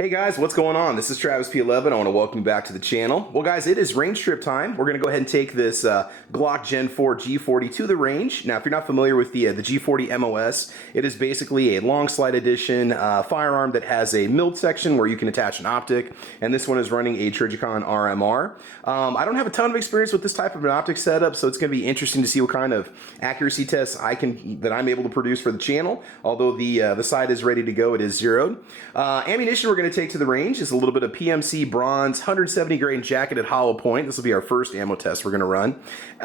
Hey guys, what's going on? This is Travis P11. I want to welcome you back to the channel. Well guys, it is range trip time. We're going to go ahead and take this Glock Gen 4 G40 to the range. Now if you're not familiar with the G40 MOS, it is basically a long slide edition firearm that has a milled section where you can attach an optic, and this one is running a Trijicon RMR. I don't have a ton of experience with this type of an optic setup, so it's going to be interesting to see what kind of accuracy tests that I'm able to produce for the channel. Although the sight is ready to go, it is zeroed. Ammunition we're going to take to the range is a little bit of PMC Bronze 170 grain jacketed hollow point. This will be our first ammo test we're going to run.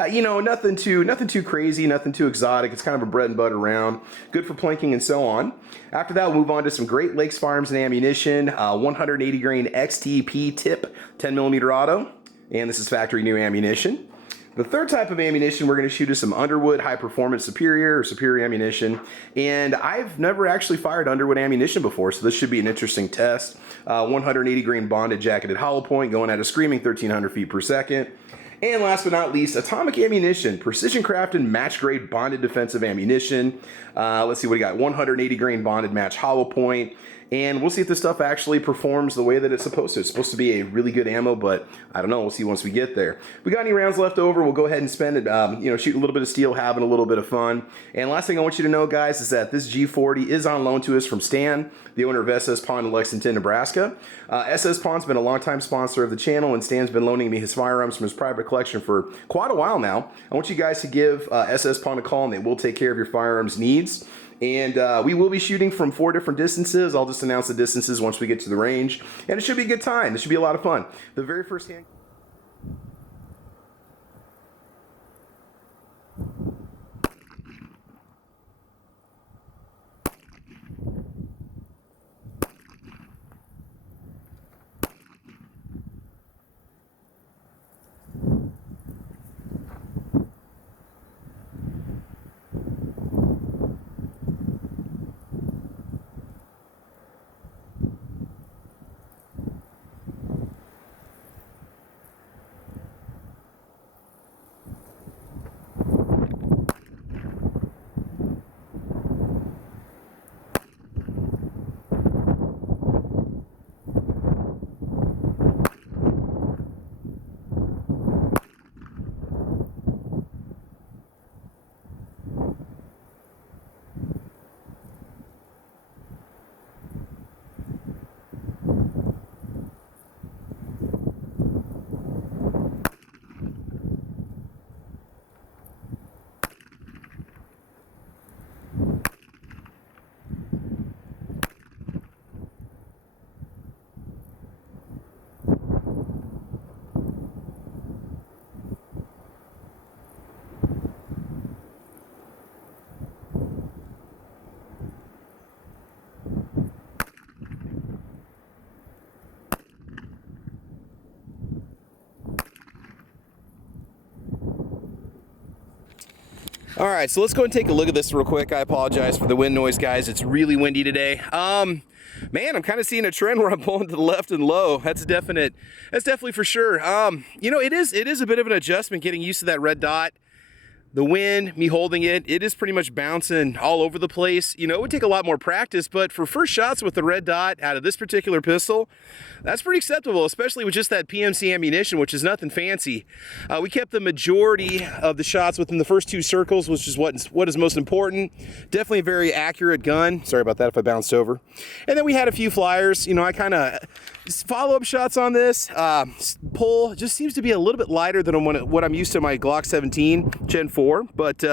You know, nothing too crazy, nothing too exotic. It's kind of a bread and butter round, good for planking and so on. After that, we'll move on to some Great Lakes Firearms and Ammunition 180 grain XTP tip 10mm auto, and this is factory new ammunition. The third type of ammunition we're going to shoot is some Underwood High Performance Superior or Superior ammunition, and I've never actually fired Underwood ammunition before, so this should be an interesting test. 180 grain bonded jacketed hollow point going at a screaming 1,300 feet per second. And last but not least, Atomic Ammunition, precision crafted match grade bonded defensive ammunition. Let's see what we got. 180 grain bonded match hollow point. And we'll see if this stuff actually performs the way that it's supposed to. It's supposed to be a really good ammo, but I don't know. We'll see once we get there. If we got any rounds left over, we'll go ahead and spend it, shoot a little bit of steel, having a little bit of fun. And last thing I want you to know, guys, is that this G40 is on loan to us from Stan, the owner of SS Pawn in Lexington, Nebraska. SS Pawn's been a longtime sponsor of the channel, and Stan's been loaning me his firearms from his private collection for quite a while now. I want you guys to give SS Pawn a call, and they will take care of your firearms needs. And we will be shooting from 4 different distances. I'll just announce the distances once we get to the range. And it should be a good time. It should be a lot of fun. The very first hand... All right, so let's go and take a look at this real quick. I apologize for the wind noise, guys. It's really windy today. Man, I'm kind of seeing a trend where I'm pulling to the left and low. That's definitely for sure. You know, it is a bit of an adjustment getting used to that red dot. The wind, me holding it is pretty much bouncing all over the place. You know, it would take a lot more practice, but for first shots with the red dot out of this particular pistol, that's pretty acceptable, especially with just that PMC ammunition, which is nothing fancy. We kept the majority of the shots within the first 2 circles, which is what is most important. Definitely a very accurate gun. Sorry about that if I bounced over. And then we had a few flyers. You know, I kind of follow-up shots on this. Pull just seems to be a little bit lighter than what I'm used to my Glock 17 Gen 4, but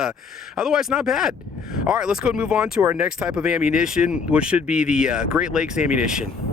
otherwise not bad. All right, let's go and move on to our next type of ammunition, which should be the Great Lakes ammunition.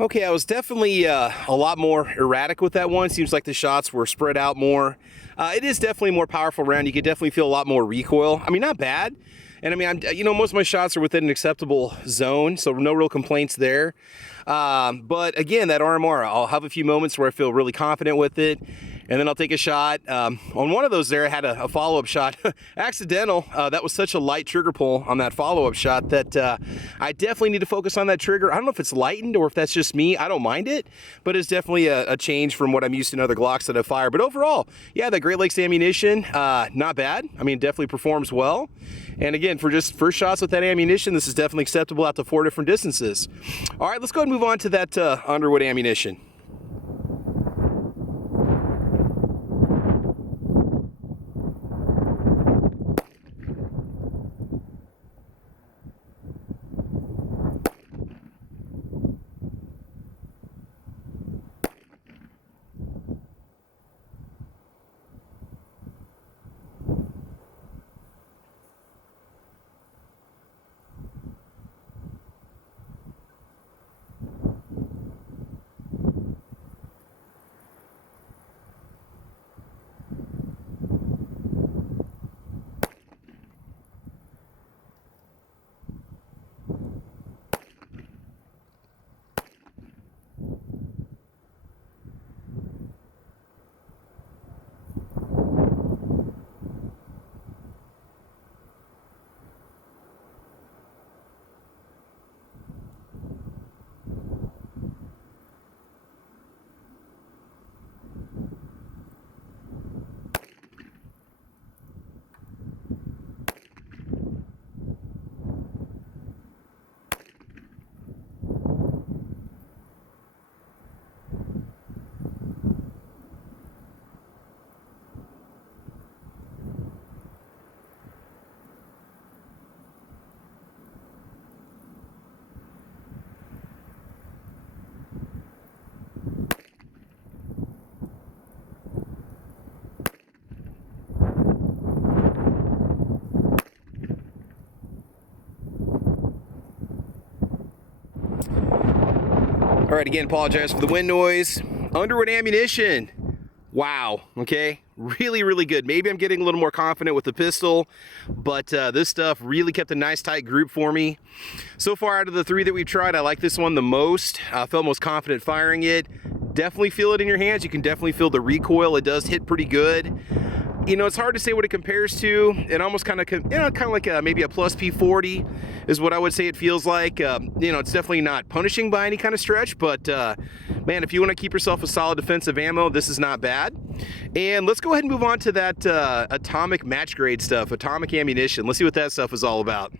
Okay, I was definitely a lot more erratic with that one. Seems like the shots were spread out more. It is definitely a more powerful round. You could definitely feel a lot more recoil. I mean, not bad. And I mean, you know, most of my shots are within an acceptable zone, so no real complaints there. But again, that RMR, I'll have a few moments where I feel really confident with it, and then I'll take a shot. On one of those there, I had a follow-up shot. Accidental. That was such a light trigger pull on that follow-up shot that I definitely need to focus on that trigger. I don't know if it's lightened or if that's just me. I don't mind it, but it's definitely a change from what I'm used to in other Glocks that I fire. But overall, yeah, the Great Lakes ammunition, not bad. I mean, it definitely performs well. And again, for just first shots with that ammunition, this is definitely acceptable out to 4 different distances. All right, let's go ahead and move on to that Underwood ammunition. All right, again, apologize for the wind noise. Underwood ammunition. Wow, okay, really, really good. Maybe I'm getting a little more confident with the pistol, but this stuff really kept a nice tight group for me. So far out of the 3 that we've tried, I like this one the most. I felt most confident firing it. Definitely feel it in your hands. You can definitely feel the recoil. It does hit pretty good. You know, it's hard to say what it compares to. It almost kind of, you know, kind of like maybe a plus P40 is what I would say it feels like. You know, it's definitely not punishing by any kind of stretch, but man, if you want to keep yourself a solid defensive ammo, this is not bad. And let's go ahead and move on to that atomic match grade stuff, atomic ammunition. Let's see what that stuff is all about.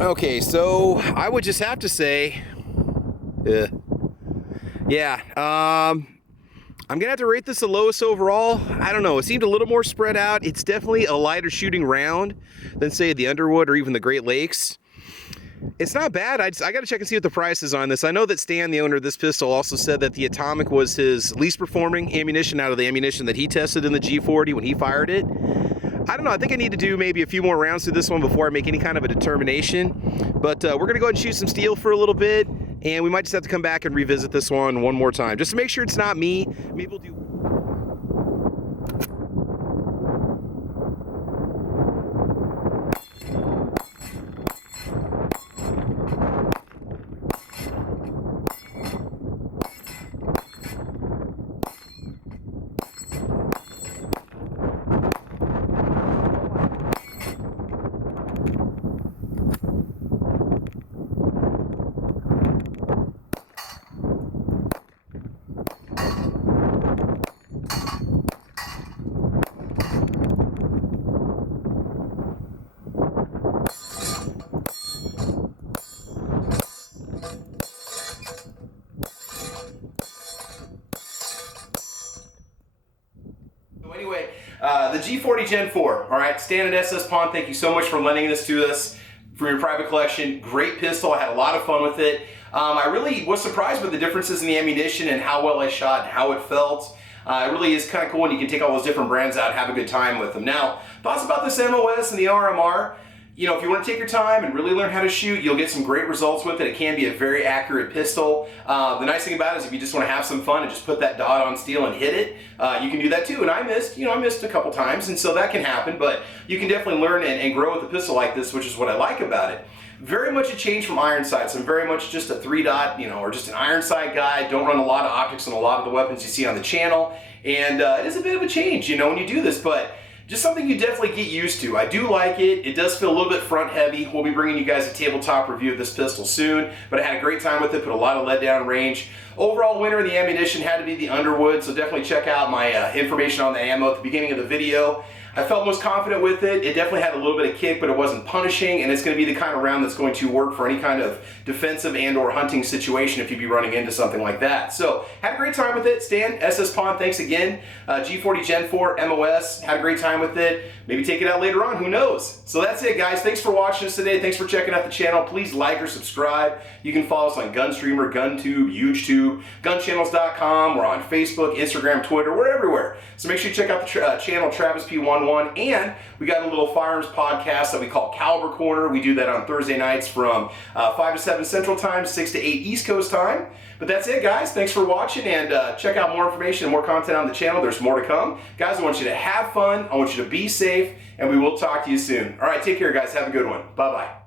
Okay, so I would just have to say, yeah, I'm gonna have to rate this the lowest overall. I don't know, it seemed a little more spread out. It's definitely a lighter shooting round than say the Underwood or even the Great Lakes. It's not bad. I got to check and see what the price is on this. I know that Stan, the owner of this pistol, also said that the atomic was his least performing ammunition out of the ammunition that he tested in the G40 when he fired it. I don't know. I think I need to do maybe a few more rounds through this one before I make any kind of a determination. But we're going to go ahead and shoot some steel for a little bit, and we might just have to come back and revisit this one more time, just to make sure it's not me. Maybe we'll do... Anyway, the G40 Gen 4, all right, Stan at SS Pawn, thank you so much for lending this to us from your private collection. Great pistol. I had a lot of fun with it. I really was surprised with the differences in the ammunition and how well I shot and how it felt. It really is kind of cool when you can take all those different brands out and have a good time with them. Now, thoughts about this MOS and the RMR? You know, if you want to take your time and really learn how to shoot, you'll get some great results with it. It can be a very accurate pistol. The nice thing about it is if you just want to have some fun and just put that dot on steel and hit it, you can do that too. And I missed a couple times, and so that can happen, but you can definitely learn and grow with a pistol like this, which is what I like about it. Very much a change from iron sights. I'm very much just a 3-dot, or just an iron sight guy. Don't run a lot of optics on a lot of the weapons you see on the channel. And it is a bit of a change, when you do this, but just something you definitely get used to. I do like it. It does feel a little bit front heavy. We'll be bringing you guys a tabletop review of this pistol soon, but I had a great time with it, put a lot of lead down range. Overall winner of the ammunition had to be the Underwood, so definitely check out my information on the ammo at the beginning of the video. I felt most confident with it. It definitely had a little bit of kick, but it wasn't punishing, and it's going to be the kind of round that's going to work for any kind of defensive and or hunting situation if you be running into something like that. So, had a great time with it. Stan, SS Pawn, thanks again. G40 Gen 4 MOS, had a great time with it. Maybe take it out later on, who knows? So that's it, guys. Thanks for watching us today. Thanks for checking out the channel. Please like or subscribe. You can follow us on Gunstreamer, GunTube, UGEtube, gunchannels.com. We're on Facebook, Instagram, Twitter. We're everywhere. So make sure you check out the channel Travis P11, and we got a little firearms podcast that we call Caliber Corner. We do that on Thursday nights from 5 to 7 Central Time, 6 to 8 East Coast Time. But that's it, guys. Thanks for watching, and check out more information and more content on the channel. There's more to come. Guys, I want you to have fun. I want you to be safe, and we will talk to you soon. All right, take care, guys. Have a good one. Bye-bye.